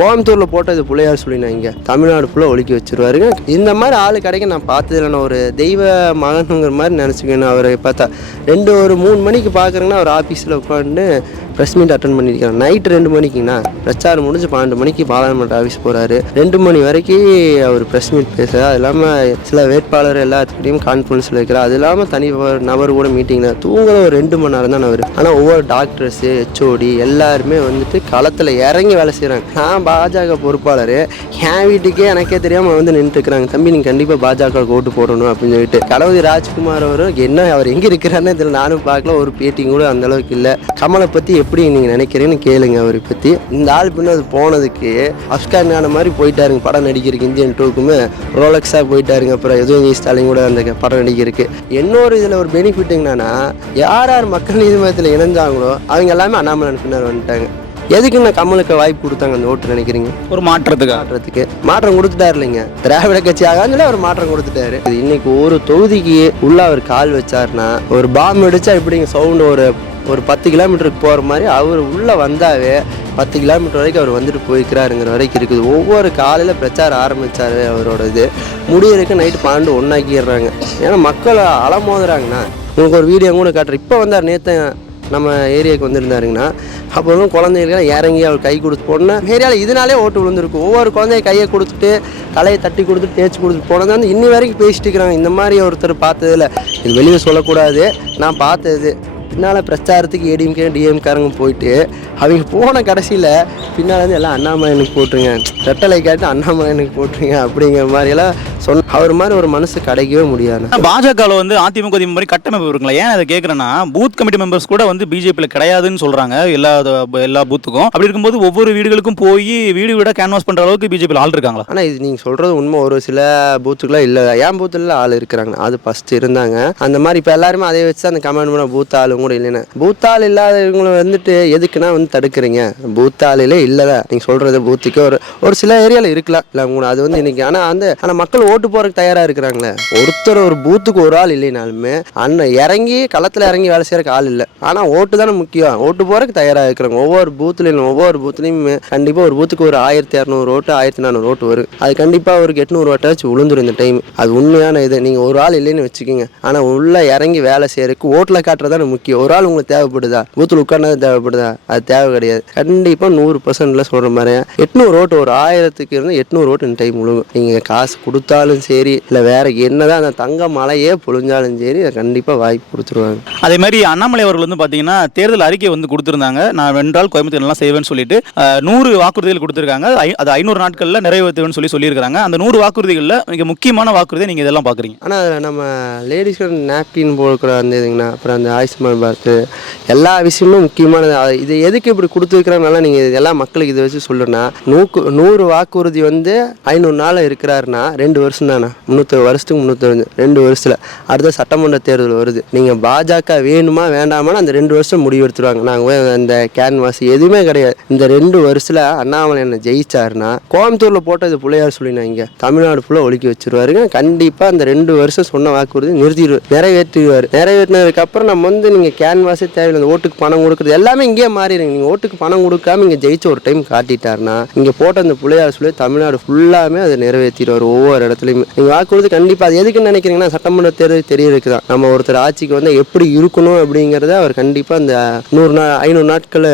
கோயம்புத்தூரில் போட்டது பிள்ளையார் சொல்லினா இங்கே. தமிழ்நாடு ஃபுல்லாக ஒழுக்கி வச்சுருவாருங்க. இந்த மாதிரி ஆள் கிடைக்க நான் பார்த்ததில்ல நான் ஒரு தெய்வ மகனுங்கிற மாதிரி நினச்சிக்கணும். அவரை பார்த்தா ரெண்டு ஒரு மூணு மணிக்கு பார்க்குறேங்கன்னா அவர் ஆஃபீஸில் உட்காந்து ப்ரெஸ் மீட் அட்டன் பண்ணியிருக்காரு நைட்டு ரெண்டு மணிக்குங்கண்ணா. பிரச்சாரம் முடிஞ்சு பன்னெண்டு மணிக்கு பாராளுமன்ற ஆஃபீஸ் போகிறாரு ரெண்டு மணி வரைக்கும் அவர் ப்ரெஸ் மீட் பேசுகிறார் அது இல்லாமல் சில வேட்பாளர் எல்லாத்துக்கிட்டையும் கான்ஃபரன்ஸில் இருக்கிறார். அது இல்லாமல் தனி நபர் கூட மீட்டிங்கில் தூங்குற ஒரு ரெண்டு மணி நேரம் தான் அவர். ஆனால் ஒவ்வொரு டாக்டர்ஸு ஹெச்ஓடி எல்லாருமே வந்துட்டு களத்தில் இறங்கி வேலை செய்கிறாங்க நான் பாஜக பொறுப்பாளர். என் வீட்டுக்கே எனக்கே தெரியாமல் வந்து நின்றுட்டுருக்காங்க தம்பி நீங்கள் கண்டிப்பாக பாஜக ஓட்டு போடணும் அப்படின்னு சொல்லிட்டு. கணபதி ராஜ்குமார் அவர் என்ன அவர் எங்கே இருக்கிறாருன்னு இதில் நானும் பார்க்கல. ஒரு பேட்டிங் கூட அந்தளவுக்கு இல்லை. கமலை பற்றி எப்படி நீங்கள் நினைக்கிறீங்கன்னு கேளுங்க அவரை பற்றி இந்த ஆள் பின்ன அது போனதுக்கு அப்கான் கான மாதிரி போயிட்டாருங்க படம் நடிக்கிறதுக்கு இந்தியன் டூக்குமே. ரோலக்ஸாக போயிட்டாருங்க அப்புறம் எதுவும் ஸ்டாலின் கூட அந்த படம் நடிக்கிறதுக்கு இன்னொரு இதில் ஒரு பெனிஃபிட் என்னன்னா யார் யார் மக்கள் நீதி மையத்தில் இணைஞ்சாங்களோ அவங்க எல்லாமே அண்ணாமலை பின்னர் வந்துட்டாங்க. எதுக்கு நான் கமலுக்கு வாய்ப்பு கொடுத்தாங்க அந்த ஓட்டு நினைக்கிறீங்க? ஒரு மாற்றத்துக்காக மாற்றத்துக்கு. மாற்றம் கொடுத்துட்டாரு இல்லைங்க திராவிட கட்சி ஆகாதுல அவர் மாற்றம் கொடுத்துட்டாரு. இது இன்னைக்கு ஒரு தொகுதிக்கு உள்ள அவர் கால் வச்சாருன்னா ஒரு பாம்பு அடிச்சா எப்படிங்க சவுண்ட் ஒரு ஒரு பத்து கிலோமீட்டருக்கு போகிற மாதிரி அவர் உள்ளே வந்தாவே பத்து கிலோமீட்டர் வரைக்கும் அவர் வந்துட்டு போய்க்கிறாருங்கிற வரைக்கும் இருக்குது. ஒவ்வொரு காலையில் பிரச்சாரம் ஆரம்பித்தார் அவரோட இது. முடியறதுக்கு நைட்டு பன்னெண்டு ஒன்றாக்கிடுறாங்க ஏன்னா மக்கள் அலமோதுறாங்கண்ணா. உங்களுக்கு ஒரு வீடியோ கூட காட்டுறேன். இப்போ வந்தார் நேற்று நம்ம ஏரியாவுக்கு வந்திருந்தாருங்கன்னா அப்போ வந்து குழந்தைகளுக்கு இறங்கி அவர் கை கொடுத்து போடணும். ஏரியாவில் இதனாலே ஓட்டு விழுந்திருக்கும் ஒவ்வொரு குழந்தைய கையை கொடுத்துட்டு தலையை தட்டி கொடுத்துட்டு தேய்ச்சி கொடுத்துட்டு போனது வந்து இன்னி வரைக்கும் பேசிட்டு இருக்கிறாங்க. இந்த மாதிரி ஒருத்தர் பார்த்ததில்ல. இது வெளியே சொல்லக்கூடாது. நான் பார்த்தது. பின்னால் பிரச்சாரத்துக்கு ஏடிஎம்கே டிஎம்காரங்க போயிட்டு அவங்க போன கடைசியில் பின்னால் வந்து எல்லாம் அண்ணாமலையனுக்கு போட்டுருங்க. ரெட்டலை காட்டு அண்ணாமலையனுக்கு போட்டுருங்க அப்படிங்கிற மாதிரியெல்லாம் சொன்ன அவர் மாதிரி ஒரு மனசு கிடைக்கவே முடியாது. பாஜகவில் வந்து அதிமுக திமுக மாதிரி கட்டமைப்பு இருக்குங்களா? ஏன் அதை கேட்குறேன்னா பூத் கமிட்டி மெம்பர்ஸ் கூட வந்து பிஜேபியில் கிடையாதுன்னு சொல்றாங்க எல்லா எல்லா பூத்துக்கும் அப்படி இருக்கும்போது ஒவ்வொரு வீடுகளுக்கும் போய் வீடு வீட கேன்வாஸ் பண்ற அளவுக்கு பிஜேபியில் ஆள் இருக்காங்களா? ஆனால் இது நீங்கள் சொல்கிறது உண்மை. ஒரு சில பூத்துக்குலாம் இல்லை. என் பூத்துல ஆள் இருக்கிறாங்க? அது ஃபஸ்ட்டு இருந்தாங்க. அந்த மாதிரி இப்போ எல்லாருமே அதை வச்சு அந்த கமெண்ட் பண்ண பூத் ஆளும் கூட இல்லைன்னு இல்லாதவங்களை வந்துட்டு எதுக்குன்னா வந்து தடுக்கிறீங்க? பூத்தாலிலே ஆளிலே இல்லைல்ல நீங்கள் சொல்கிறது பூத்துக்கு. ஒரு ஒரு சில ஏரியாவில் இருக்கலாம். இல்லை அது வந்து இன்னைக்கு ஆனால் வந்து ஆனால் மக்கள் ஓட்டு போகிறதுக்கு தயாராக இருக்கிறாங்களே? ஒருத்தர் ஒரு பூத்துக்கு ஒரு ஆள் இல்லைனாலுமே அண்ணன் இறங்கி களத்தில் இறங்கி வேலை செய்யறதுக்கு ஆள் இல்லை. ஆனால் ஓட்டு தானே முக்கியம். ஓட்டு போகிறதுக்கு தயாராக இருக்கிறாங்க ஒவ்வொரு பூத்துலையும் ஒவ்வொரு பூத்துலையும் கண்டிப்பாக ஒரு பூத்துக்கு ஒரு ஆயிரத்தி இரநூறு ஓட்டு ஆயிரத்தி நானூறு ஓட்டு வரும். அது கண்டிப்பாக ஒரு எட்நூறு ஓட்டாச்சும் விழுந்துரும் இந்த டைம் அது உண்மையான இது. நீங்கள் ஒரு ஆள் இல்லைன்னு வச்சுக்கோங்க. ஆனால் உள்ளே இறங்கி வேலை செய்யறதுக்கு ஓட்டில் காட்டுறதானே முக்கியம். ஒரு ஆள் உங்களுக்கு தேவைப்படுதா? பூத்தில் உட்கார்ந்தது தேவைப்படுதா? அது தேவை கிடையாது. கண்டிப்பாக நூறு பர்சன்ட்ல சொல்கிற மாதிரி எட்நூறு ஓட்டு ஒரு ஆயிரத்துக்கு இருந்து எட்நூறு ஓட்டு இந்த டைம் விழுகும் நீங்கள் காசு கொடுத்தாலும் சரி இல்லை வேற என்னதான் அந்த தங்க மலையே பொழிஞ்சாலும் சரி கண்டிப்பாக வாய்ப்பு கொடுத்துருவாங்க. அதே மாதிரி அண்ணாமலை அவர்கள் வந்து பார்த்தீங்கன்னா தேர்தல் அறிக்கை வந்து கொடுத்துருந்தாங்க. நான் வென்றால் கோயம்புத்தூர் எல்லாம் செய்வேன்னு சொல்லிட்டு நூறு வாக்குறுதிகள் கொடுத்துருக்காங்க. அது அது ஐநூறு நாட்களில் நிறைவேற்றுவேன்னு சொல்லி சொல்லியிருக்காங்க அந்த நூறு வாக்குறுதிகளில் மிக முக்கியமான வாக்குறுதியை நீங்கள் இதெல்லாம் பார்க்குறீங்க ஆனால் நம்ம லேடிஸ்க்கு நாப்கின் போடுற அந்த இதுங்கண்ணா அப்புறம் அந்த ஆயுஷ்மான் பார்த்து எல்லா விஷயமும் முக்கியமானது. இது எதுக்கு இப்படி கொடுத்துருக்குறாங்கனால நீங்கள் எல்லா மக்களுக்கு இதை வச்சு சொல்லுன்னா நூக்கு நூறு வாக்குறுதி வந்து ஐநூறு நாள் இருக்கிறாருன்னா ரெண்டு வருஷம் தானே முந்நூற்றி வருஷத்துக்கு முந்நூற்றி ரெண்டு வருஷத்தில். அடுத்த சட்டமன்ற தேர்தல் வருது. நீங்கள் பாஜக வேணுமா வேண்டாமான்னு அந்த ரெண்டு வருஷம் முடிவு எடுத்துருவாங்க. நாங்கள் அந்த கேன்வாஸ் எதுவுமே கிடையாது. இந்த ரெண்டு வருஷத்தில் அண்ணாமலை என்ன ஜெயிச்சாருன்னா கோயம்புத்தூரில் போட்டது பிள்ளையார் சொல்லி இங்கே. தமிழ்நாடு ஃபுல்லாக ஒழுக்கி வச்சிருவாருங்க. கண்டிப்பாக அந்த ரெண்டு வருஷம் சொன்ன வாக்குறுதி நிறுத்திடுவார் நிறைவேற்றிடுவார். நிறைவேற்றினதுக்கப்புறம் நம்ம வந்து நீங்கள் கேன்வாஸே தேவையில்லை இந்த ஓட்டுக்கு பணம் கொடுக்குறது எல்லாமே இங்கேயே மாறிடுங்க. நீங்கள் ஓட்டுக்கு பணம் கொடுக்காம இங்கே ஜெயிச்ச ஒரு டைம் காட்டிட்டாருன்னா இங்கே போட்ட அந்த பிள்ளையார் சொல்லி தமிழ்நாடு ஃபுல்லாமே அதை நிறைவேற்றிடுவார் ஒவ்வொரு இடத்துலையுமே. நீங்கள் வாக்குறுதி கண்டிப்பாக அது எதுக்குன்னு நினைக்கிறீங்கன்னா சட்டமன்ற தேர்தல் தெரிய இருக்குதான் நம்ம ஒருத்தர் ஆட்சிக்கு வந்து எப்படி இருக்கணும் அப்படிங்கிறத அவர் கண்டிப்பாக அந்த நூறு நாள் ஐநூறு நாட்களை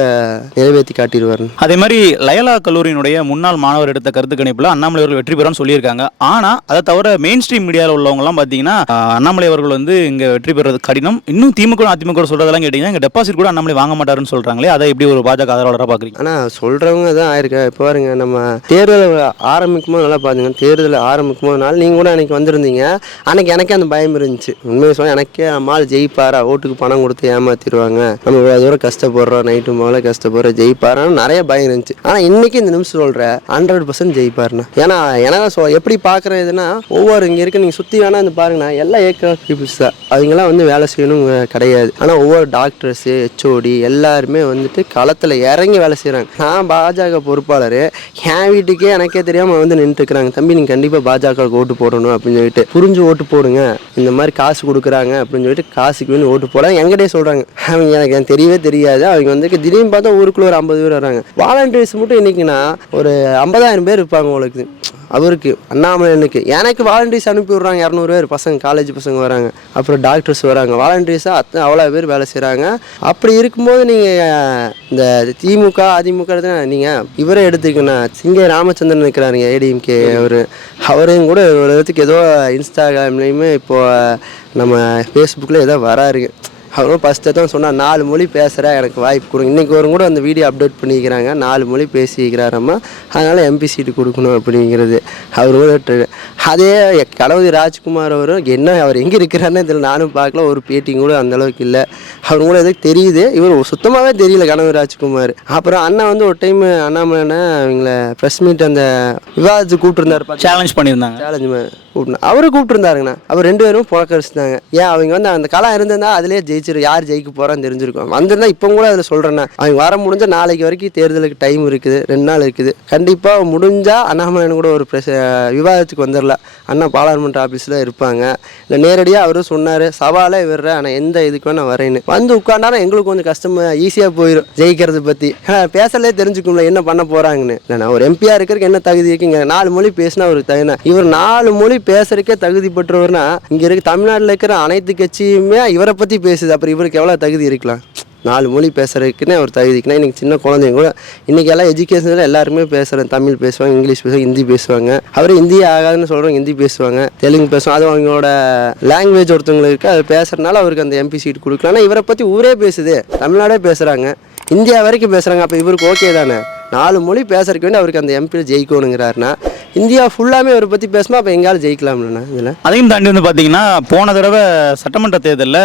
நிறைவேற்றி காட்டிடுவார் அதே மாதிரி லயலா கல்லூரியினுடைய முன்னாள் மாணவர் எடுத்த கருத்து கணிப்பில் அண்ணாமலை அவர்கள் வெற்றி பெறும்னு சொல்லியிருக்காங்க. ஆனா அதை தவிர மெயின் ஸ்ட்ரீம் மீடியாவில் உள்ளவங்கலாம் பார்த்தீங்கன்னா அண்ணாமலை அவர்கள் வந்து இங்க வெற்றி பெறுறது கடினம். இன்னும் திமுக அதிமுக சொல்றதெல்லாம் கேட்டீங்கன்னா இங்க டெபாசிட் கூட அண்ணாமலை வாங்க மாட்டாருன்னு சொல்றாங்களே அதை எப்படி ஒரு பாஜக ஆதரவாளராக பாக்குறீங்க? ஆனால் சொல்கிறவங்க தான் ஆயிருக்கா? இப்போ பாருங்க நம்ம தேர்தல் ஆரம்பிக்கும் போது நல்லா பாருங்க தேர்தல் ஆரம்பிக்கும் போது நாள் நீங்கள் கூட அன்னைக்கு வந்திருந்தீங்க. அன்னைக்கு எனக்கே அந்த பயம் இருந்துச்சு. உண்மையை சொல்ல எனக்கே நம்மால் ஜெயிப்பாரா? ஓட்டுக்கு பணம் கொடுத்து ஏமாத்திடுவாங்க. நம்ம இவ்வளோ தூரம் கஷ்டப்படுறோம் நைட்டு மேலே கஷ்டப்படுறோம் ஜெயிப்பாரான்னு நிறைய பயம் இருந்துச்சு. ஆனால் இன்னைக்கு இந்த நிமிஷம் சொல்கிறேன் ஹண்ட்ரட் பர்சன்ட் ஜெயிப்பாருண்ணா ஏன்னா எனக்கு சொ எப்படி பார்க்குறதுன்னா ஒவ்வொரு இங்கே இருக்க நீங்கள் சுற்றி வேணா இந்த பாருங்கண்ணா எல்லாம் ஏக்கர் பீப்புள்ஸ் தான். அவங்கெல்லாம் வந்து வேலை செய்யணும் கிடையாது. ஆனால் ஒவ்வொரு டாக்டர்ஸு ஹெச்ஓடி எல்லாருமே வந்துட்டு களத்தில் இறங்கி வேலை செய்கிறாங்க நான் பாஜக பொறுப்பாளர். என் வீட்டுக்கே எனக்கே தெரியாமல் வந்து நின்றுட்டுருக்குறாங்க தம்பி நீங்கள் கண்டிப்பாக பாஜகவுக்கு ஓட்டு போடணும் அப்படின்னு சொல்லிட்டு புரிஞ்சு ஓட்டு போடுங்க. இந்த மாதிரி காசு கொடுக்குறாங்க அப்படின்னு சொல்லிட்டு காசுக்கு வேணும் ஓட்டு போட எங்கிட்டே சொல்கிறாங்க அவங்க எனக்கு எனக்கு தெரியவே தெரியாது. அவங்க வந்து திடீர்னு பார்த்தா ஊருக்குள்ள ஒரு ஐம்பது பேர் வராங்க வாலண்டியர்ஸ் மட்டும் இன்றைக்கினா ஒரு ஐம்பதாயிரம் பேர் இருப்பாங்க உங்களுக்கு. அவருக்கு அண்ணாமலைனுக்கு எனக்கு வாலண்டியர்ஸ் அனுப்பி விட்றாங்க இரநூறு பேர். பசங்க காலேஜ் பசங்க வராங்க. அப்புறம் டாக்டர்ஸ் வராங்க. வாலண்டியர்ஸாக அத்தனை அவ்வளோ பேர் வேலை செய்கிறாங்க அப்படி இருக்கும்போது நீங்கள் இந்த திமுக அதிமுக நீங்கள் இவரே எடுத்துக்கணும் சிங்க ராமச்சந்திரன் இருக்கிறாருங்க ஏடிஎம்கே அவர். அவரையும் கூட ஒரு விதத்துக்கு ஏதோ இன்ஸ்டாகிராம்லேயுமே இப்போ நம்ம ஃபேஸ்புக்கில் ஏதோ வராருங்க. அவரும் ஃபஸ்ட்டு தான் சொன்னார் நாலு மொழி பேசுகிற எனக்கு வாய்ப்பு கொடுங்க இன்றைக்கி ஒரு கூட அந்த வீடியோ அப்டேட் பண்ணிக்கிறாங்க நாலு மொழி பேசிக்கிறாரம்மா அதனால் எம்பி சீட்டு கொடுக்கணும் அப்படிங்கிறது அவர் ட்ர- அதே கணபதி ராஜ்குமார் அவரும் என்ன அவர் எங்கே இருக்கிறாருன்னு இதில் நானும் பார்க்கல ஒரு பேட்டிங் கூட அந்த அளவுக்கு இல்லை. அவர் கூட எதுக்கு தெரியுது இவர் சுத்தமாகவே தெரியல கணபதி ராஜ்குமார். அப்புறம் அண்ணா வந்து ஒரு டைம் அண்ணாமலைண்ணா அவங்கள ப்ரெஸ் மீட் அந்த விவாதத்துக்கு கூப்பிட்டுருந்தாரு? சேலஞ்ச் பண்ணியிருந்தாங்க. சேலஞ்சு கூப்பிட்டேன் அவரு கூப்பிட்டுருந்தாருங்கண்ணா. அவர் ரெண்டு பேரும் புழக்கரிச்சிட்டாங்க ஏன் அவங்க வந்து அந்த களம் இருந்திருந்தா அதுலேயே ஜெயிச்சிரு யார் ஜெயிக்க போகிறான்னு தெரிஞ்சிருக்கும். வந்திருந்தா இப்போ கூட அதில் சொல்கிறேண்ணா அவங்க வர முடிஞ்ச நாளைக்கு வரைக்கும் தேர்தலுக்கு டைம் இருக்குது ரெண்டு நாள் இருக்குது. கண்டிப்பாக முடிஞ்சால் அண்ணாமலையன் கூட ஒரு பிரச விவாதத்துக்கு வந்துடல அண்ணா பாராளுமன்ற ஆஃபீஸில் இருப்பாங்க. இல்லை நேரடியாக அவரும் சொன்னார் சவாலே விடுறேன் ஆனால் எந்த இதுக்கு நான் வரேன்னு. வந்து உட்காண்டாலும் எங்களுக்கு கொஞ்சம் கஷ்டமாக ஈஸியாக போயிடும் ஜெயிக்கிறத பற்றி பேசலே தெரிஞ்சுக்கும்ல என்ன பண்ண போகிறாங்கன்னு இல்லை நான் ஒரு எம்பியாக இருக்கிறதுக்கு என்ன தகுதி இருக்குங்க? நாலு மொழி பேசினா ஒரு தகுதி இவர் நாலு மொழி பேசுறதுக்கே தகுதி பெற்றவர்னா இங்கே இருக்க தமிழ்நாட்டில் இருக்கிற அனைத்து கட்சியுமே இவரை பற்றி பேசுது. அப்புறம் இவருக்கு எவ்வளோ தகுதி இருக்கலாம்? நாலு மொழி பேசுறதுக்குன்னே ஒரு தகுதிக்குன்னா இன்றைக்கி சின்ன குழந்தைங்க கூட இன்றைக்கி எல்லாம் எஜுகேஷனில் எல்லாருமே பேசுகிறேன் தமிழ் பேசுவாங்க இங்கிலீஷ் பேசுவாங்க ஹிந்தி பேசுவாங்க. அவர் ஹிந்தி ஆகாதுன்னு சொல்கிறவங்க ஹிந்தி பேசுவாங்க. தெலுங்கு பேசுவாங்க. அது அவங்களோட லாங்குவேஜ் ஒருத்தவங்களுக்கு அது பேசுறதுனால அவருக்கு அந்த எம்பி சீட் கொடுக்கலாம். ஆனால் இவரை பற்றி ஊரே பேசுது. தமிழ்நாடே பேசுகிறாங்க இந்தியா வரைக்கும் பேசுகிறாங்க அப்போ இவருக்கு ஓகே தானே? நாலு மொழி பேசுறதுக்கு வேண்டி அவருக்கு அந்த எம்பியில் ஜெயிக்கணுங்கிறாருன்னா இந்தியா ஃபுல்லாமே அவரை பற்றி பேசுமா அப்போ எங்கேயாலும் ஜெயிக்கலாம்லண்ணா இதில்? அதையும் தாண்டி வந்து பார்த்தீங்கன்னா போன தடவை சட்டமன்ற தேர்தலில்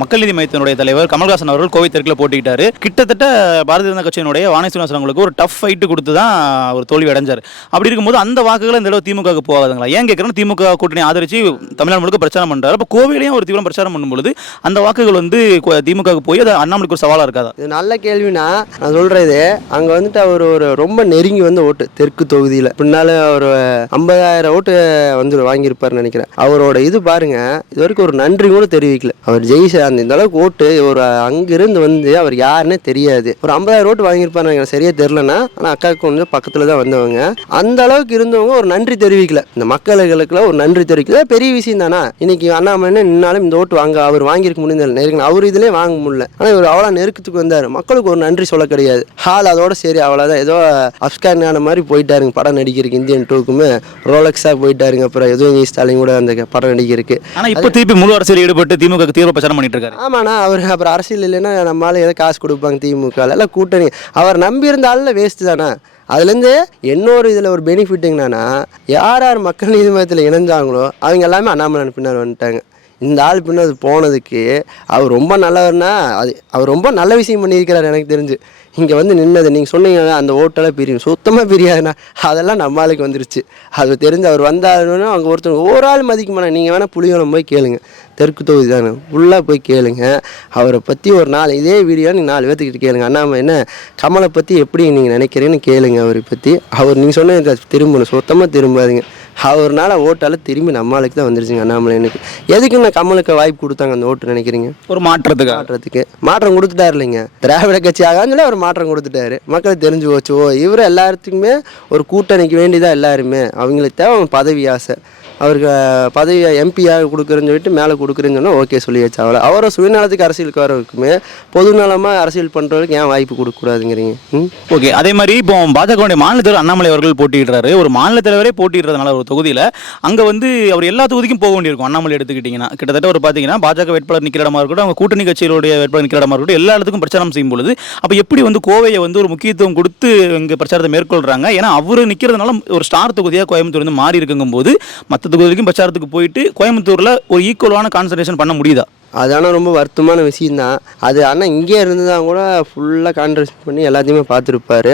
மக்கள் நீதி மையத்தினுடைய தலைவர் கமல்ஹாசன் அவர்கள் கோவை தெற்கில் போட்டிக்கிட்டாரு கிட்டத்தட்ட பாரதிய ஜனதா கட்சியினுடைய வாணி சீனிவாசன் அவங்களுக்கு ஒரு டஃப் ஃபைட்டு கொடுத்து தான் அவர் தோல்வி அடைஞ்சார். அப்படி இருக்கும்போது அந்த வாக்குகள் இந்த தடவை திமுகவுக்கு போகாதுங்களா? ஏன் கேட்குறேன்னா திமுக கூட்டணி ஆதரிச்சு தமிழ்நாடு முழுக்க பிரச்சாரம் பண்ணுறாரு அப்போ கோவையிலையும் ஒரு தீவிரம் பிரச்சாரம் பண்ணும்பொழுது அந்த வாக்குகள் வந்து திமுகவுக்கு போய் அது அண்ணாமலைக்கு ஒரு சவாலாக இருக்காதா? இது நல்ல கேள்வினா நான் சொல்கிறது அங்கே வந்துட்டு அவர் ஒரு ரொம்ப நெருங்கி வந்த ஓட்டு தெற்கு தொகுதியில். பின்னால ஒரு ஐம்பதாயிரம் ஓட்டு வந்து வாங்கியிருப்பாருன்னு நினைக்கிறேன். அவரோட இது பாருங்க இது வரைக்கும் ஒரு நன்றி கூட தெரிவிக்கல. அவர் ஜெயிச்ச அந்த இந்த அளவுக்கு ஓட்டு ஒரு அங்கிருந்து வந்து அவர் யாருன்னே தெரியாது. ஒரு ஐம்பதாயிரம் ஓட்டு வாங்கியிருப்பார் எனக்கு சரியா தெரிலனா ஆனால் அக்காவுக்கு கொஞ்சம் பக்கத்தில் தான் வந்தவங்க. அந்த அளவுக்கு இருந்தவங்க ஒரு நன்றி தெரிவிக்கல. இந்த மக்களுக்கெல்லாம் ஒரு நன்றி தெரிவிக்கல. பெரிய விஷயம் தானா? இன்னைக்கு அண்ணாமலை நின்னாலும் இந்த ஓட்டு வாங்க அவர் வாங்கியிருக்க முடியல நெருங்க அவர் இதுலேயே வாங்க முடியல. ஆனால் இவர் அவ்வளோ நெருக்கத்துக்கு வந்தார். மக்களுக்கு ஒரு நன்றி சொல்ல கிடையாது. ஹால் அதோட சரி அவ்வளோதான் ஏதோ அப்கானியான மாதிரி போயிட்டாருங்க படம் நடிக்கிறதுக்கு இந்தியன் டூக்குமே ரோலக்ஸாக போயிட்டாருங்க அப்புறம் எதுவும் ஸ்டாலின் கூட அந்த படம் நடிக்கிறதுக்கு. ஆனால் இப்போ திருப்பி முழு அரசியல் ஈடுபட்டு திமுக தீவிர பிரச்சாரம் பண்ணிட்டு இருக்காரு ஆமாண்ணா அவர் அப்புறம் அரசியல் இல்லைன்னா நம்மளால ஏதோ காசு கொடுப்பாங்க திமுக எல்லாம் கூட்டணி. அவர் நம்பி இருந்த ஆளில் வேஸ்ட்டு தானே. அதுலேருந்து இன்னொரு இதில் ஒரு பெனிஃபிட்டுங்கண்ணா யார் யார் மக்கள் நீதி மையத்தில் இணைஞ்சாங்களோ அவங்க எல்லாமே அண்ணாமலை பின்னர் வந்துட்டாங்க. இந்த ஆள் பின்னாடி போனதுக்கு அவர் ரொம்ப நல்லவர்னா அது அவர் ரொம்ப நல்ல விஷயம் பண்ணியிருக்கிறார் எனக்கு தெரிஞ்சு. இங்கே வந்து நின்னது நீங்கள் சொன்னீங்கன்னா அந்த ஓட்டெல்லாம் பிரியும். சுத்தமாக பிரியாதுண்ணா. அதெல்லாம் நம்ம ஆளுக்கு வந்துருச்சு. அது தெரிஞ்சு அவர் வந்தாருன்னா அங்கே ஒருத்தவங்க ஒரு ஆள் மதிக்க மாட்டாங்க நீங்கள் வேணால் புளியோலம் போய் கேளுங்க. தெற்கு தொகுதி தானே. உள்ளே போய் கேளுங்க. அவரை பற்றி ஒரு நாள் இதே வீடியோ நீங்கள் நாலு பேர்த்துக்கிட்ட கேளுங்க. அண்ணாம என்ன கமலை பற்றி எப்படி நீங்கள் நினைக்கிறீங்கன்னு கேளுங்க அவரை பற்றி அவர் நீங்கள் சொன்ன திரும்பணும். சுத்தமாக திரும்பாதுங்க. அவர்னால ஓட்டால திரும்பி நம்ம ஆளுக்கு தான் வந்துருச்சுங்க அண்ணாமலைனுக்கு எதுக்கு நான் கமலுக்கு வாய்ப்பு கொடுத்தாங்க அந்த ஓட்டு நினைக்கிறீங்க? ஒரு மாற்றத்துக்காக. மாற்றத்துக்கு. மாற்றம் கொடுத்துட்டாரு இல்லைங்க. திராவிட கட்சி ஆகான்னு சொல்லி அவர் மாற்றம் கொடுத்துட்டாரு. மக்களுக்கு தெரிஞ்சு போச்சு ஓ இவர் எல்லாத்துக்குமே ஒரு கூட்டணிக்கு வேண்டிதான் எல்லாருமே. அவங்களுக்கு தேவை பதவி ஆசை. அவருக்கு பதவியை எம்பியாக கொடுக்குறேன்னு சொல்லிட்டு மேலே கொடுக்குறேன்னு ஓகே சொல்லியாச்சு வச்சாவில் அவரை சுயநலத்துக்கு அரசியலுக்கு வரவுக்குமே பொதுநலமாக அரசியல் பண்ணுறவருக்கு ஏன் வாய்ப்பு கொடுக்கக்கூடாதுங்கிறீங்க? ஓகே அதே மாதிரி இப்போ பாஜகவுடைய மாநில தலைவர் அண்ணாமலை அவர்கள் போட்டியிடுறாரு. ஒரு மாநில தலைவரே போட்டியிடுறதுனால ஒரு தொகுதியில் அங்கே வந்து அவர் எல்லா தொகுதிக்கும் போக வேண்டியிருக்கும். அண்ணாமலை எடுத்துக்கிட்டிங்கன்னா. கிட்டத்தட்ட ஒரு பார்த்தீங்கன்னா பாஜக வேட்பாளர் நிற்கிற இடமா இருக்கட்டும் அவங்க கூட்டணி கட்சிகளுடைய வேட்பாளர் நிற்கிற இடமா இருக்கட்டும் எல்லா இடத்துக்கும் பிரச்சாரம் செய்யும் பொழுது அப்போ எப்படி வந்து கோவையை வந்து ஒரு முக்கியத்துவம் கொடுத்து இங்கே பிரச்சாரத்தை மேற்கொள்கிறாங்க ஏன்னா அவர் நிற்கிறதுனால ஒரு ஸ்டார் தொகுதியாக கோயம்புத்தூர் வந்து மாறி இருக்குங்கும் போது மற்ற தொகுதிக்கும் பிரச்சாரத்துக்கு போயிட்டு கோயம்புத்தூரில் ஒரு ஈக்குவலான கான்சன்ட்ரேஷன் பண்ண முடியுதா? அது ஆனால் ரொம்ப வருத்தமான விஷயந்தான் அது ஆனால் இங்கே இருந்துதான் கூட ஃபுல்லாக கான்ட்ரேஷன் பண்ணி எல்லாத்தையுமே பார்த்துருப்பாரு.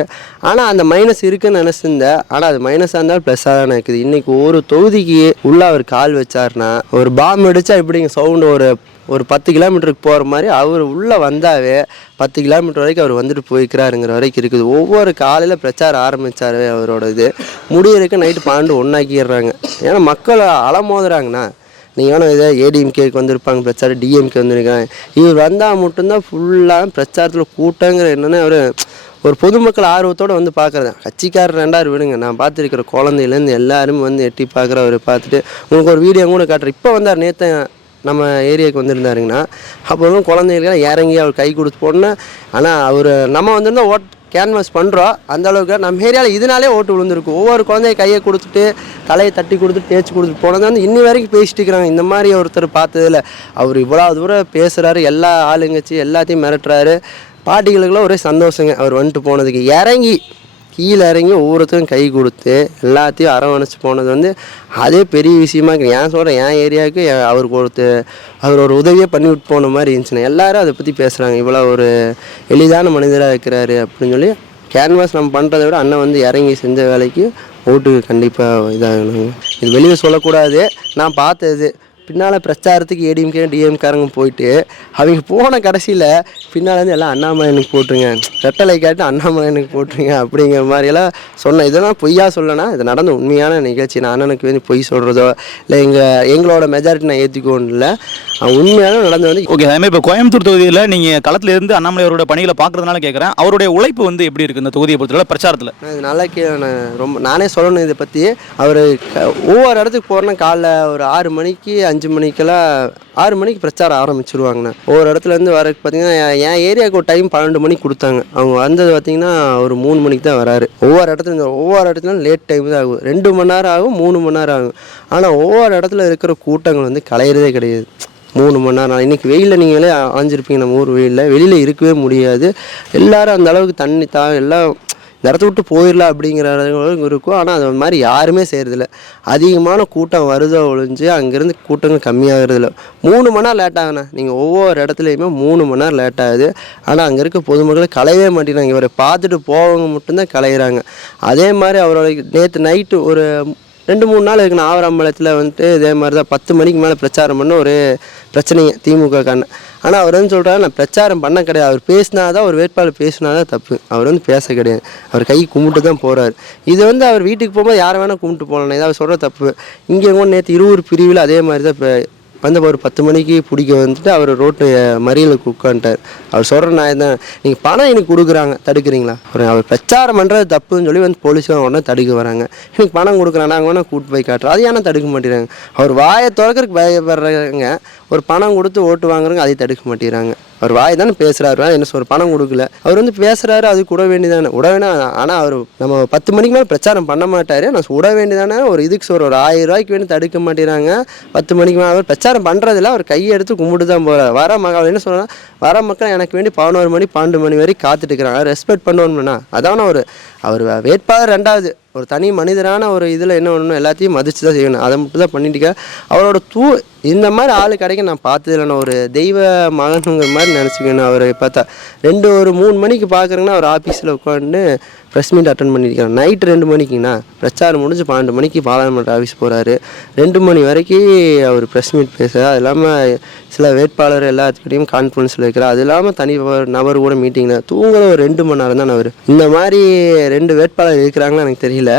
ஆனால் அந்த மைனஸ் இருக்குன்னு நினச்சிருந்தேன். ஆனால் அது மைனஸாக இருந்தாலும் ப்ளஸ்ஸாக தானே இருக்குது. இன்றைக்கி ஒரு தொகுதிக்கு உள்ளே அவர் கால் வச்சாருன்னா ஒரு பாம் அடித்தா எப்படிங்க சவுண்டு ஒரு ஒரு பத்து கிலோமீட்டருக்கு போகிற மாதிரி அவர் உள்ளே வந்தாவே பத்து கிலோமீட்டர் வரைக்கும் அவர் வந்துட்டு போய்க்கிறாருங்கிற வரைக்கும் இருக்குது. ஒவ்வொரு காலையில் பிரச்சாரம் ஆரம்பித்தார் அவரோட இது. முடியறதுக்கு நைட்டு பன்னெண்டு ஒன்றாக்கிடுறாங்க ஏன்னா மக்கள் அலமோதுறாங்கண்ணா. நீங்கள் வேணால் இதை ஏடிஎம்கேக்கு வந்திருப்பாங்க பிரச்சாரம் டிஎம்கே வந்திருக்காங்க. இவர் வந்தால் மட்டும்தான் ஃபுல்லாக பிரச்சாரத்தில் கூட்டங்கிற என்னென்னா அவர் ஒரு பொதுமக்கள் ஆர்வத்தோடு வந்து பார்க்குறது கட்சிக்காரர் ரெண்டாயிரம் விடுங்க. நான் பார்த்துருக்கிற குழந்தையிலேருந்து எல்லாருமே வந்து எட்டி பார்க்குறவர் பார்த்துட்டு உங்களுக்கு ஒரு வீடியோ கூட காட்டுறேன். இப்போ வந்தார் நேற்று நம்ம ஏரியாவுக்கு வந்திருந்தாருங்கண்ணா அப்போ வந்து குழந்தைகளுக்கு இறங்கி அவர் கை கொடுத்து போடணும். ஆனால் அவர் நம்ம வந்திருந்தால் ஓட் கேன்வாஸ் பண்ணுறோம் அந்த அளவுக்கு நம்ம ஏரியாவில் இதனாலே ஓட்டு விழுந்திருக்கு. ஒவ்வொரு குழந்தைய கையை கொடுத்துட்டு தலையை தட்டி கொடுத்துட்டு தேய்ச்சி கொடுத்துட்டு போனது வந்து இன்னி வரைக்கும் பேசிட்டு இருக்கிறாங்க. இந்த மாதிரி ஒருத்தர் பார்த்ததில்ல. அவர் இவ்வளோ தூரம் பேசுகிறாரு எல்லா ஆளுங்கச்சி எல்லாத்தையும் மிரட்டுறாரு. பாட்டிகளுக்கெல்லாம் ஒரே சந்தோஷங்க. அவர் வந்துட்டு போனதுக்கு. இறங்கி கீழே இறங்கி ஒவ்வொருத்தரும் கை கொடுத்து எல்லாத்தையும் அரவணைச்சு போனது வந்து அதே பெரிய விஷயமா இருக்கு. ஏன் சொல்கிறேன் என் ஏரியாவுக்கு அவருக்கு ஒருத்தர் அவர் ஒரு உதவியை பண்ணி விட்டு போன மாதிரி இருந்துச்சுன்னா எல்லாரும் அதை பற்றி பேசுகிறாங்க இவ்வளோ ஒரு எளிதான மனிதராக இருக்கிறாரு அப்படின்னு சொல்லி கேன்வாஸ் நம்ம பண்ணுறதை விட அண்ணன் வந்து இறங்கி செஞ்ச வேலைக்கு ஓட்டுக்கு கண்டிப்பாக இதாகணுங்க. இது வெளியே சொல்லக்கூடாது. நான் பார்த்தது பின்னால் பிரச்சாரத்துக்கு ஏடிஎம்கே டிஎம்காரங்க போயிட்டு அவங்க போன கடைசியில் பின்னால் இருந்து எல்லாம் அண்ணாமலையனுக்கு போட்டுருங்க. ரெட்டலை காட்டு அண்ணாமலையனுக்கு போட்டுருங்க அப்படிங்கிற மாதிரியெல்லாம் சொன்னேன் இதெல்லாம் பொய்யா சொல்லனா இது நடந்த உண்மையான நிகழ்ச்சி. நான் அண்ணனுக்கு வந்து பொய் சொல்கிறதோ இல்லை எங்கள் எங்களோட மெஜாரிட்டி நான் ஏற்றிக்கோன்னு உண்மையான நடந்து வந்து ஓகே அதே இப்போ கோயம்புத்தூர் தொகுதியில் நீங்கள் களத்துல இருந்து அண்ணாமலை அவரோட பணிகளை பார்க்கறதுனால கேட்குறேன் அவருடைய உழைப்பு வந்து எப்படி இருக்குது இந்த தொகுதியை பொறுத்தவரை பிரச்சாரத்தில்? இது நல்லா கே ரொம்ப நானே சொல்லணும் இதை பற்றி அவர் ஒவ்வொரு இடத்துக்கு போகிறேன்னா காலைல ஒரு ஆறு மணிக்கு அஞ்சு மணிக்கெல்லாம் ஆறு மணிக்கு பிரச்சாரம் ஆரம்பிச்சிருவாங்கண்ணா. ஒவ்வொரு இடத்துலேருந்து வரக்கு பார்த்தீங்கன்னா என் ஏரியாவுக்கு ஒரு டைம் பன்னெண்டு மணிக்கு கொடுத்தாங்க. அவங்க வந்தது பார்த்தீங்கன்னா ஒரு மூணு மணிக்கு தான் வராரு. ஒவ்வொரு இடத்துல ஒவ்வொரு இடத்துலையும் லேட் டைம் தான் ஆகும். ரெண்டு மணி நேரம் ஆகும் மூணு மணி நேரம் ஆகும். ஆனால் ஒவ்வொரு இடத்துல இருக்கிற கூட்டங்கள் வந்து கலையிறதே கிடையாது. மூணு மணி நேரம் இன்றைக்கி வெயிலில் நீங்களே ஆஞ்சிருப்பீங்க நம்ம ஊர் வெயிலில். வெளியில் இருக்கவே முடியாது. எல்லோரும் அந்த அளவுக்கு தண்ணி தா எல்லாம் இந்த இடத்த விட்டு போயிடலாம் அப்படிங்கிற இருக்கும். ஆனால் அது மாதிரி யாருமே செய்கிறதில்ல அதிகமான கூட்டம் வருதோ ஒழிஞ்சு அங்கேருந்து கூட்டங்கள் கம்மியாகிறதில்ல. மூணு மணி நேரம் லேட் ஆகுண்ணா. நீங்கள் ஒவ்வொரு இடத்துலையுமே மூணு மணி நேரம் லேட் ஆகுது. ஆனால் அங்கே இருக்க பொதுமக்களை கலையவே மாட்டேங்கிறாங்க. இவரை பார்த்துட்டு போவங்க மட்டும்தான் கலையிறாங்க. அதே மாதிரி அவரோட நேற்று நைட்டு ஒரு ரெண்டு மூணு நாள் இருக்கு ஆவராம்பாளையத்தில் வந்துட்டு இதே மாதிரி தான் பத்து மணிக்கு மேலே பிரச்சாரம் பண்ண ஒரு பிரச்சனைங்க திமுக காரணம் ஆனால் அவர் வந்து சொல்கிறாரு நான் பிரச்சாரம் பண்ண கிடையாது. அவர் பேசினா தான் ஒரு வேட்பாளர் பேசினா தான் தப்பு. அவர் வந்து பேச கிடையாது. அவர் கை கும்பிட்டு தான் போகிறார் இது வந்து அவர் வீட்டுக்கு போகும்போது யாரை வேணால் கும்பிட்டு போகலாம் இதை அவர் சொல்கிற தப்பு. இங்கே கூட நேற்று இருவர் பிரிவில் அதே மாதிரி தான் இப்போ வந்து ஒரு பத்து மணிக்கு பிடிக்க வந்துட்டு அவர் ரோட்டு மறியலுக்கு உட்காந்துட்டார் அவர் சொல்கிற நான் தான். நீங்கள் பணம் எனக்கு கொடுக்குறாங்க. தடுக்கிறீங்களா? அப்புறம் அவர் பிரச்சாரம் பண்ணுறது தப்புன்னு சொல்லி வந்து போலீஸும் உடனே தடுக்க வராங்க. எனக்கு பணம் கொடுக்குறேன் நாங்கள் வேணால் கூட்டு போய் காட்டுறோம் அது ஏன்னா தடுக்க மாட்டேறாங்க அவர் வாயை திறக்கறதுக்கு பயப்படுறாங்க. ஒரு பணம் கொடுத்து ஓட்டு வாங்குறவங்க அதை தடுக்க மாட்டேறாங்க அவர் வாய் தானே பேசுகிறாரு என்ன சொல்ற பணம் கொடுக்கல. அவர் வந்து பேசுகிறாரு அது கூட வேண்டியதானே. விட வேணாம் ஆனால் அவர் நம்ம பத்து மணிக்கு மேலே பிரச்சாரம் பண்ண மாட்டார். நான் விட வேண்டியதானே ஒரு இதுக்கு ஒரு ஒரு ஆயிரம் ரூபாய்க்கு வேணும் தடுக்க மாட்டேறாங்க பத்து மணிக்கு மேலே அவர் பிரச்சாரம் பண்ணுறதில்ல அவர் கையை எடுத்து கும்பிட்டு தான் போகிறார் வர மகள் என்ன சொல்கிறேன்னா வர மக்கள் எனக்கு வேண்டி பதினோரு மணி பன்னெண்டு மணி வரைக்கும் காத்துட்டு இருக்கிறாங்க. ரெஸ்பெக்ட் பண்ணுவோம்னா அதான ஒரு அவர் வேட்பாளர் ரெண்டாவது. ஒரு தனி மனிதரான ஒரு இதில் என்ன பண்ணணும் எல்லாத்தையும் மதித்து தான் செய்யணும். அதை மட்டும் தான் பண்ணிட்டு அவரோட தூ இந்த மாதிரி ஆள் கிடைக்க நான் பார்த்ததில்ல நான் ஒரு தெய்வ மகனுங்கிற மாதிரி நினச்சிக்கணும் அவரை பார்த்தா. ரெண்டு ஒரு மூணு மணிக்கு பார்க்குறேங்கன்னா அவர் ஆஃபீஸில் உட்காந்து ப்ரெஸ் மீட் அட்டன் பண்ணியிருக்காரு நைட்டு ரெண்டு மணிக்குண்ணா பிரச்சாரம் முடிஞ்சு பன்னெண்டு மணிக்கு பாராளுமன்ற ஆஃபீஸ் போகிறாரு ரெண்டு மணி வரைக்கும் அவர் ப்ரெஸ் மீட் பேசுகிறார் அது இல்லாமல் சில வேட்பாளர் எல்லாத்துக்கிட்டையும் கான்ஃபரன்ஸில் இருக்கிறார். அது இல்லாமல் தனி நபர் கூட மீட்டிங்கில் தூங்குற ஒரு ரெண்டு மணி நேரம் தான் அவர். இந்த மாதிரி ரெண்டு வேட்பாளர் இருக்கிறாங்கன்னு எனக்கு தெரியல.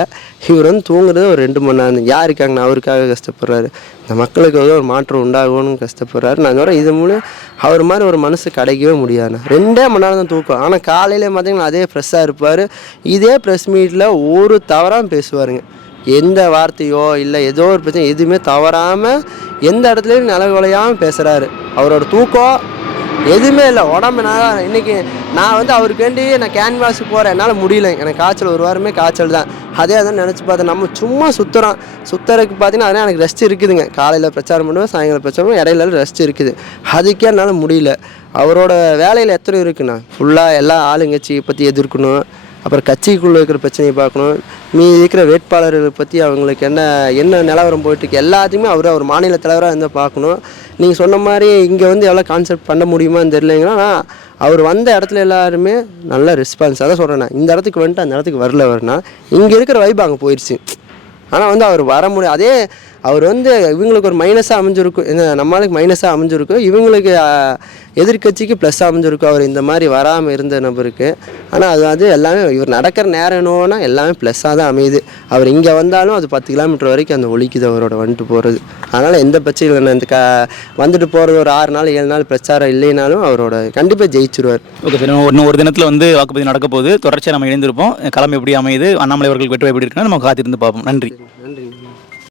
இவர் வந்து தூங்குறது ஒரு ரெண்டு மணி நேரம். யார் இருக்காங்கன்னு அவருக்காக கஷ்டப்படுறாரு. இந்த மக்களுக்கு வந்து ஒரு மாற்றம் உண்டாகணும்னு கஷ்டப்படுறாரு. நான் சொல்கிறேன் இது மூலம் அவர் மாதிரி ஒரு மனசு கிடைக்கவே முடியாது. ரெண்டே மணி நேரம் தான் தூக்கம். ஆனால் காலையில் பார்த்தீங்கன்னா அதே ஃப்ரெஷ்ஷாக இருப்பார். இதே ப்ரெஸ் மீட்டில் ஒரு தவறாக பேசுவாருங்க. எந்த வார்த்தையோ இல்லை ஏதோ ஒரு பிரச்சனை எதுவுமே தவறாமல் எந்த இடத்துலையும் நிலகுலையாமல் பேசுகிறாரு அவரோட தூக்கம் எதுவுமே இல்லை. உடம்பு நான் இன்னைக்கு நான் வந்து அவருக்கு வேண்டி நான் கேன்வாஸுக்கு போகிறேன் என்னால் முடியல. எனக்கு காய்ச்சல் ஒரு வாரமே காய்ச்சல் தான். அதே அதான் நினச்சி பார்த்தேன். நம்ம சும்மா சுற்றுறோம் சுற்றுறதுக்கு பார்த்தீங்கன்னா அதனால் எனக்கு ரெஸ்ட் இருக்குதுங்க. காலையில் பிரச்சாரம் பண்ணுவேன் சாயங்காலம் பிரச்சாரம் பண்ணுவேன். இடையில ரெஸ்ட் இருக்குது. அதுக்கே என்னால் முடியல. அவரோட வேலையில் எத்தனை இருக்குண்ணா? ஃபுல்லாக எல்லா ஆளுங்கட்சியை பற்றி எதிர்க்கணும். அப்புறம் கட்சிக்குள்ளே இருக்கிற பிரச்சனையை பார்க்கணும். மீ இருக்கிற வேட்பாளர்களை பற்றி அவங்களுக்கு என்ன என்ன நிலவரம் போயிட்டுருக்கு எல்லாத்தையுமே அவர் அவர் மாநில தலைவராக இருந்தால் பார்க்கணும். நீங்கள் சொன்ன மாதிரி இங்கே வந்து எவ்வளோ கான்செப்ட் பண்ண முடியுமான்னு தெரியலைங்கன்னா அவர் வந்த இடத்துல எல்லாருமே நல்ல ரெஸ்பான்ஸ் அதான் சொல்கிறேன் இந்த இடத்துக்கு வந்துட்டு அந்த இடத்துக்கு வரல வரனா இங்கே இருக்கிற வைப் அங்கே போயிடுச்சு ஆனால் வந்து அவர் வர முடியும் அதே அவர் வந்து இவங்களுக்கு ஒரு மைனஸாக அமைஞ்சிருக்கும் இந்த நம்மளுக்கு மைனஸாக அமைஞ்சிருக்கும் இவங்களுக்கு ஆஹ், எதிர்க்கட்சிக்கு ப்ளஸ்ஸாக அமைஞ்சிருக்கும் அவர் இந்த மாதிரி வராமல் இருந்த நபருக்கு. ஆனால் அது வந்து எல்லாமே இவர் நடக்கிற நேரம் என்னவோனா எல்லாமே ப்ளஸ்ஸாக தான் அமையுது. அவர் இங்கே வந்தாலும் அது பத்து கிலோமீட்டர் வரைக்கும் அந்த ஒலிக்குது அவரோட வந்துட்டு போகிறது அதனால் எந்த பிரச்சனையும் இல்லை. இந்த க வந்துட்டு போகிறது ஒரு ஆறு நாள் ஏழு நாள் பிரச்சாரம் இல்லைனாலும் அவரோட கண்டிப்பாக ஜெயிச்சிருவார். ஓகே சார் இன்னும் ஒரு தினத்தில் வந்து வாக்குப்பதிவு நடக்க போகுது. தொடர்ச்சியாக நம்ம இணைந்திருப்போம். களம் எப்படி அமையுது? அண்ணாமலை அவர்கள் வெற்றி எப்படி இருக்குன்னு நம்ம காத்திருந்து பார்ப்போம். நன்றி. நன்றி.